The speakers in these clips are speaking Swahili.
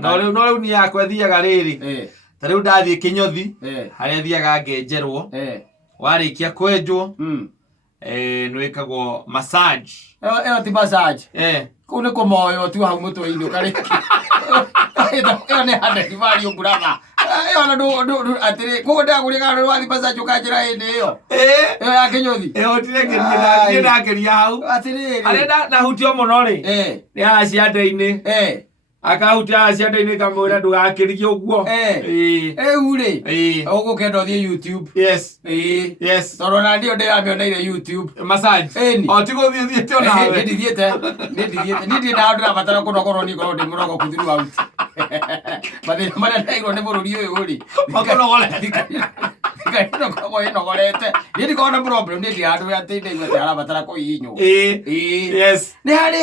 no ni yakwa thiaga riri tariu ndathie Kinyothi haria thiaga ngenjerwo warikia kwenjwo nwikagwo massage ti massage kune ko moyo tu hau mutwe-ini ukariki ne hada divario brother ona do atire ko ndagurika kana wathi massage ukanjira hindi iyo ya Kinyothi otire ngiria ndageria hau atire arenda na hutio muno ri ni aciande-ini akahutia aciande-ini kamwira ndugakirigie uguo uri ugukenda thie YouTube yes toro na ndio ndiramioneire YouTube massage tiguthie onawe ndithiete nindi na ndira batara kunogorwo ni ngoro ndi murogo kuthiru out mathina maria ndaigwo ni bururi uyu uri Kaino kwa inogorete nindi kona problem nindi andu atinde ngwe arabatara kuhinywo yes ni hari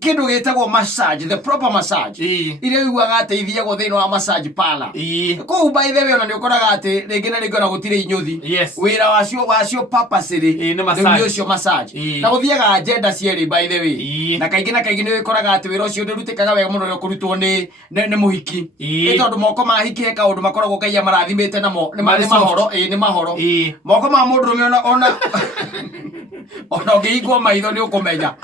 kindu gitagwo massage, the proper massage ile uigaga ateithia go thino wa massage parlor ko by the way ona ni ukoraga ati ringi na ringi ona gutire Inyothi wira wacio purposely ni massage na guthiaga agenda cieri by the way na kaingi ni ukoraga ati wira ucio ndurutikaga wega muno kurutwo ni muhiki tondu moko mahiki he kaundu makoragwo Ngai marathimite namo ni mahoro moko ma mundu rume ona ngiigwo maitho ni ukumenya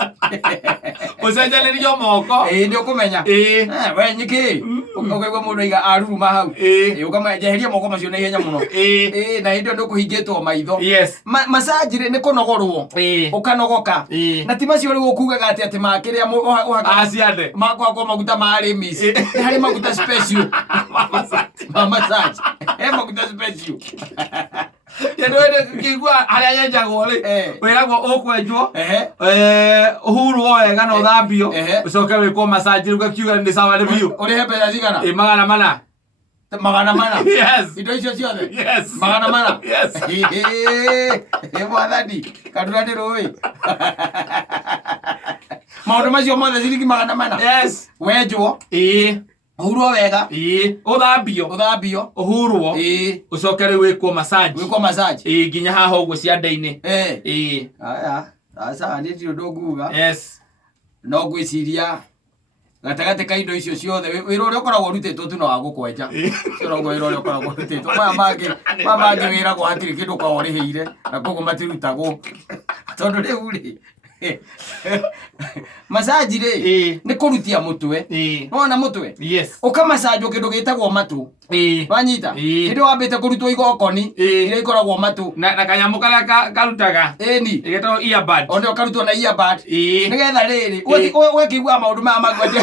ucenjanirio moko ni ukumenya we nyiki ukaigwa mundu iga aruruma hau ukamajeheria moko macio na ihenya muno na hindi ndu kuhingitwo maitho massage ni kunogorwo ukanogoka na ti macio ri ukugaga ati makiria aciande makwa maguta mari miss hari maguta special massage maguta special yendo kigwa haria yenjagwo ri wiragwo ukwenjwo uhurwo wega no thambio ucoke wikwo massage ruga kiuga ni sawa ni biu uri hebe cigana 400 yes indo icio ciothe yes 400 yes mwathani kadura ndi rui maundu macio mothe ciringi 400 yes wenjwo uhurwo wega uthambio uhurwo ucoke ri wikwo massage nginya haha uguo ciande-ini aya sasa ndi ndio nguga yes no gwiciria gatagate ka indo icio ciothe wira uria ukoragwo rutitwo tu no wa gukwenja cirogo wira uria ukoragwo rutitwo mama wira go hatiri kindu kwa oriheire na kogo matirutagwo tondu riu ri massage ri ni kurutia mutwe wona mutwe ukamassage kindu gitagwo matu wanyita ndi wambite kurutwo igokoni ile ikoragwo matu na kanyamu karia karutaga ni igetwo earbud onde ukarutwo na earbud nigetha riri wekigwa maundu ma magwaje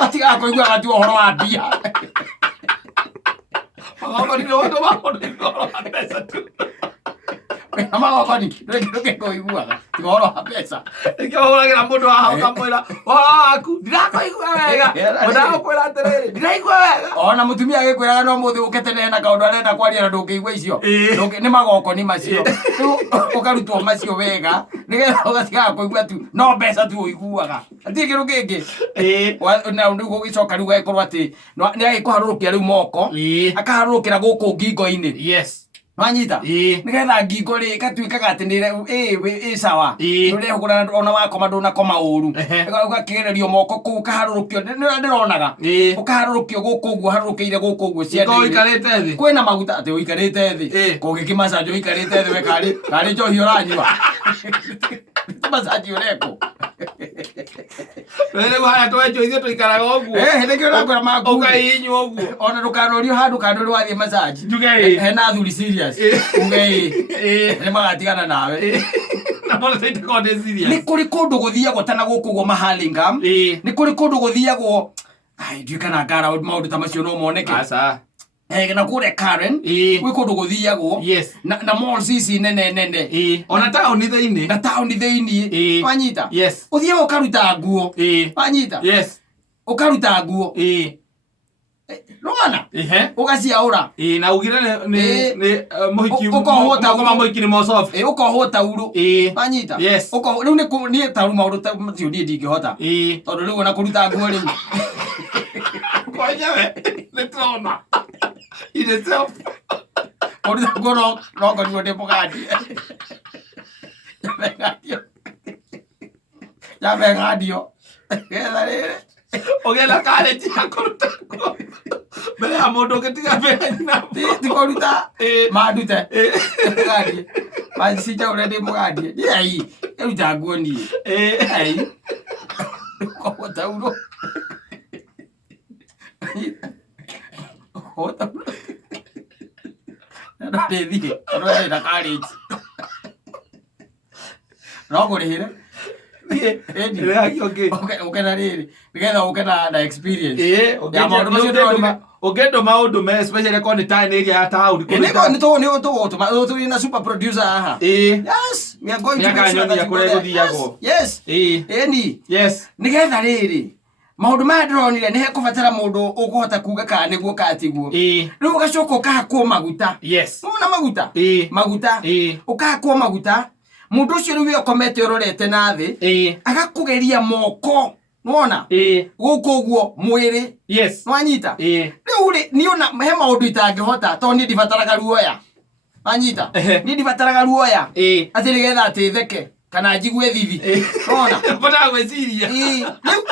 atiga kuigwa gatu horo wa bia magokoni no ndo wa pesa tu magokoni ndio kuiguaga tigoro wa pesa ikihuragira mundu wa kamwira waku ndirakuigua wega ndakwira atiriri ndiraigua wega ona mutumia agikwiraga no muthi uketene na kaundu arenda kwaria na ndungigua icio ni magokoni macio ukarutwo macio wega nigetha ugatiga kuigua tu no mbeca tu uiguaga ati kiru kingi na ndu gugicoka riu gaikorwo ati ni agikuharurukia riu moko akaharurukira guku ngingo-ini wanyita nigetha ngingo ri katuikaga ati ni sawa uri hugura ona wakoma nduna koma uru ugakigererio moko ku kaharurukio ndironaga ukaharurukio guku uguo harurukiire guku uguo ciande ikarite thi kwina maguta ati uikarite thi kugikimassage uikarite thi we kari njohi uranyua massage ureko wele haya twenjo ithio tuikaraga uguo ndikio nakora maku ukainywa uguo ona ndukanorio handu kandu wathie massage hena athuri serious ni magatigana nawe na mwana taita konde serious ni kuri kundu guthiagwo tana guku go Mahalingam ni kuri kundu guthiagwo ndikana ngara maundu ta macio no moneke na kure Karen wi kundu guthiagwo na malls ici nene ona town thiini na town thiini wanyita uthiaga ukaruta nguo wanyita ukaruta nguo Rona ugaciaura na ugire ni muhiki ukoma muhiki ni mo soft ukohota uru wanyita uko riu ni taru maundu ta cio ndingihota tondu riu ona kuruta nguo riu kwajawe ni trauma ine self kuruta nguo no ko ni mugandi ya megadio getha riri Ogela kare ya kũruta mbere ya mũndũ ũngĩtiga mbere nyina ti kũruta mandute mũgandie macica ũrĩa ndĩ mũgandie nĩ ai eruta nguo niĩ ai kotauro kotauro na ndĩthiĩ arĩa na college no kũrĩhĩre ukena rĩrĩ nĩgetha ũkena na experience ũngĩndũ maũndũ me especially koni time ĩrĩa ya taũni nĩ tũgũtũma na super producer haha yes we are going to make sure that gũthiagwo yes eni yes nĩgetha rĩrĩ maũndũ maya ndĩronire nĩ hekũbatara mũndũ ũkũhota kuga kana nĩguo katiguo rĩu ũgacoka ũkahakwo maguta na maguta ũkahakwo maguta mundu ucio riu ukomete urorete na thi agakugeria moko nona guku uguo mwiri nwanyita riu ri niona he maundu itangihota to ni ndibataraga ruoya anyita ni ndibataraga ruoya ati nigetha atitheke kana njigue thithi nona bata gweciria riu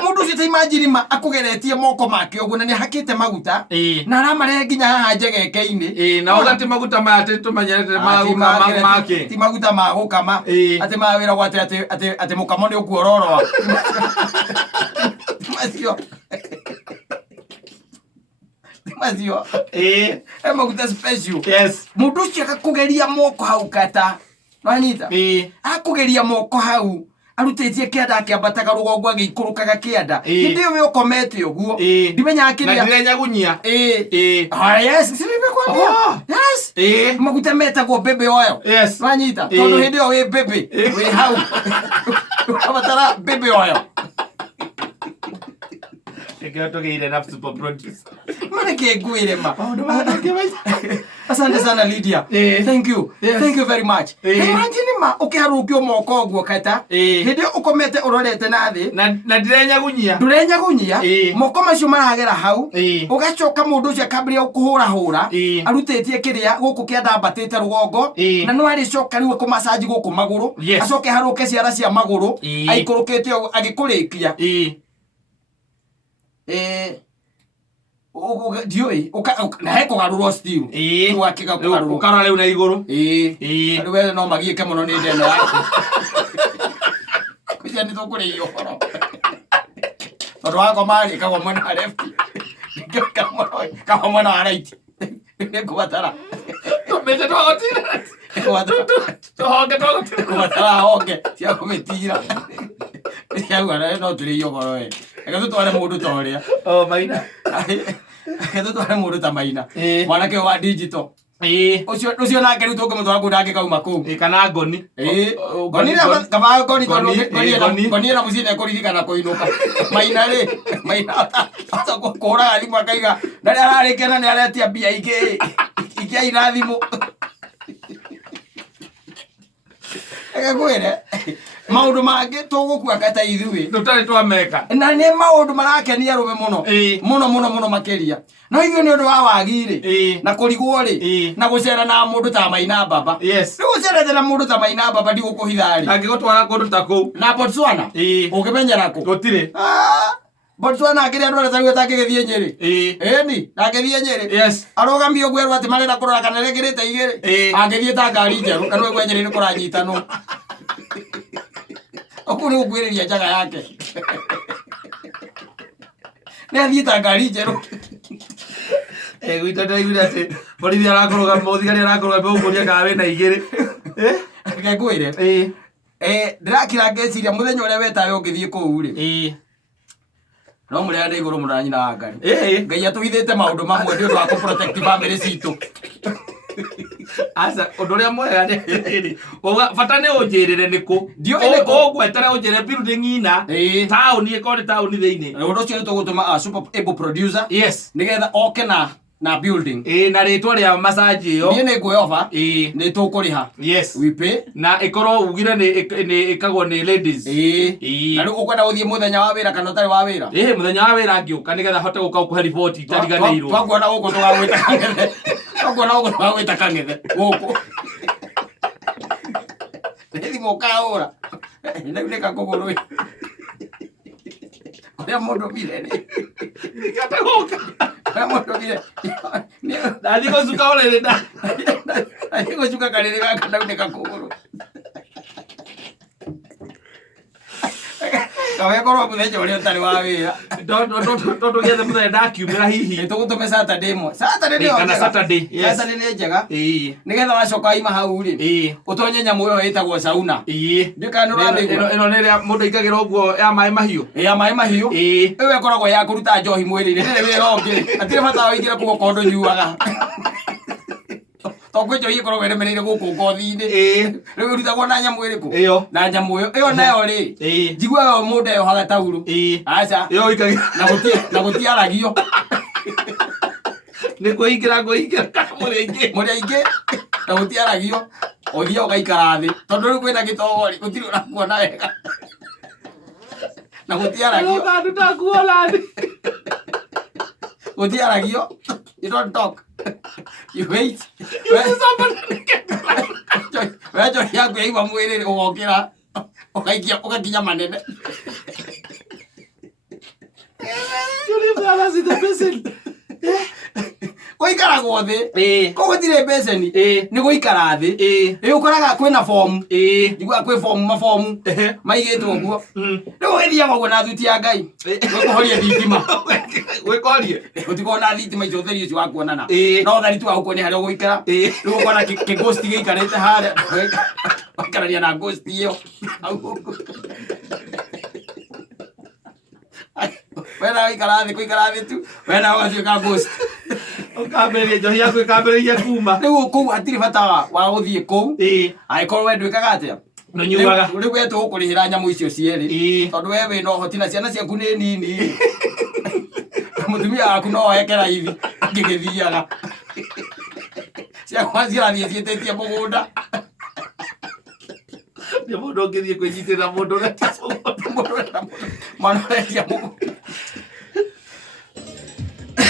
mundu ucio taimajirima akugeretie moko make uguo na ni hakite maguta na aramare nginya haha njegeke-ini na ugati maguta maya tumanyerete maguka make ti maguta ma gukama ati mawira gwate ati mukamo ni ukuororoa mazio maguta special mundu ucio akakugeria moko hau kata wanyita akugeria moko hau arutĩtie kĩanda akĩambataga rũgongo agĩikũrũkaga kĩanda hĩndĩ ĩyo we ũkomete ũguo ndimenya kĩrĩa na ndirenyagunyia yes yes maguta metagwo bebe oil wanyita tondũ hĩndĩ ĩyo wĩ bebe wĩ hau ũkabatara bebe oil tũgĩire na super producer mareke ngwĩre ma asante sana Lydia thank you very much imagine ma ũkĩharũkio moko ũguo kata hĩndĩ ũkomete ũrorete na thĩ na ndirenyagunyia moko macio maragera hau ũgacoka mũndũ ũcio akambĩrĩria kũhũrahũra arutĩtie kĩrĩa gũkũ kĩanda mbatĩte rũgongo na no arĩcoka rĩu kũmasaji gũkũ magũrũ acoke harũke ciara cia magũrũ aikũrũkĩte agĩkũrĩkia dioi na heko garuro still wakika kugaruro ukara leo na iguru ari we no magiike muno ni ndeno yako kuja ni tokure iyo horo ndo wako mali kama mwana left kama mwana right ni kubatara mete twagotira kubatara honge cia kumetira cia gwana no turi iyo horo ega tutware mundu toria maina ega tutware mundu ta maina mwanake wa digital ucio nake riu tungimutwara kundu angikauma kuu kana ngoni ngoni na kaba ngoni na mucine kuririkana kuinuka maina ri maina ata kuraga thimu akaiga ndari ararikena ni aretia mbia ikia irathimo ega kwire maundu mangi tugukua kata ithui tutari twameka na ni maundu marakenia rume muno makeria no ithio ni undu wa wagire na kurigwo ri na gucera na mundu ta Maina Baba riu gucera na mundu ta Maina Baba ndigukuhithari angigutwara kundu ta ku na Botswana ukimenyera ku gutire Botswana akiri andu aratagwo takigithie Nyeri ni akithie Nyeri arugamio gweru ati marenda kurora kana regirite igiri angithie ta ngari njeru kana gwe Nyeri ni kuranyitanwo okuni ugwiriria njaga yake ni athiita ngari njeru gwita ndaigwire ati borithi arakuruga muthigari arakuruga mbeukuria kana wina igiri ngegwire ndirakira ngeciria muthenya uria wetawe ungithie kuu ri no muri ande iguru muranyi na ngari ngai atuhithite maundu mamwe ndio wa protect family citu asa unduria mwega ni bata ni unjirire niku ugwetere unjire building ina town ikore town thiini undu cio tugutuma super able producer nigetha oke na building na ritwa ria massage iyo ni ngwehova ni tukuriha we pay na ikoro ugire ni ikagwo ni ladies na riu ukwenda guthie muthenya wa wira kana utari wa wira muthenya wa wira ngiuka nigetha hote guka kuhe report itariganirwo twakuona guku tugagwita kangethe twakuona guku tugagwita kangethe guku thimu kaura na ule kakogoro ya mundu mirere Gatagoka. ya mundu mirere Ndathi gucuka uriri nda. Ndathi gucuka kariri gaka ndauneka kuguru kawe korwo muthenya uria utari wa wira Tondu gethe muthenya ndakiumira hihi. Tugutume Saturday mo. Saturday ndio kana Saturday. Saturday ni njega. Nigetha wacoka ima hau ri. Utonye nyamu yo itagwo sauna. Ndikana urathigwo. Ino ni ria mundu ikagira uguo ya mai mahiu. Ya mai mahiu. Iwe koragwo ya kuruta njohi mwiri-ini. Ni wira ongi. Atire bata wa ingira kuo kondo nyuaga. Tokwe njohi ikoragwo iremereire guku ngothi-ini. Riu rutagwo na nyamu iriku. Na nyamu yo nayo ri. Njiguaga mundu eyohaga tauru. Aca. Yo ikagira na gutiaragio. Ni kuingira muri aingi na gutiaragio uthia ugaikara thi tondu riu kwina gitogori gutiri urakuona wega na gutiaragio kandu ndakuona thi gutiaragio you don't talk you wait wejo yaku yaigua mwiriri ugokira ugakinya manene Guikaragwo thi ko gutire beseni ni guikara thi riu ukoraga kwina form njigua kwi mafomu maigitwo guo riu githiaga guo na thuti ya Ngai gukuhoria thitima gwikorie utikona thitima icio theri icio wakuonana no thari tu gukuonia haria guikara riu ukona ki ghost giikarite haria wakarania na ghost iyo wena guikara thi tu wena ugatuika ghost ukamberia njohi yaku ikamberia kuma riu kou hatiri bata wa guthie kou aikorwo we ndwikaga atia no nyuaga riu we tugukurihira nyamu icio cieri tondu we wina uhoti na ciana ciaku ni nini mutumia waku no ekera hivi ngigithiaga ciakwa cirathie cietitie mugunda ni mundu ngithie kwinyitira mundu mwana retia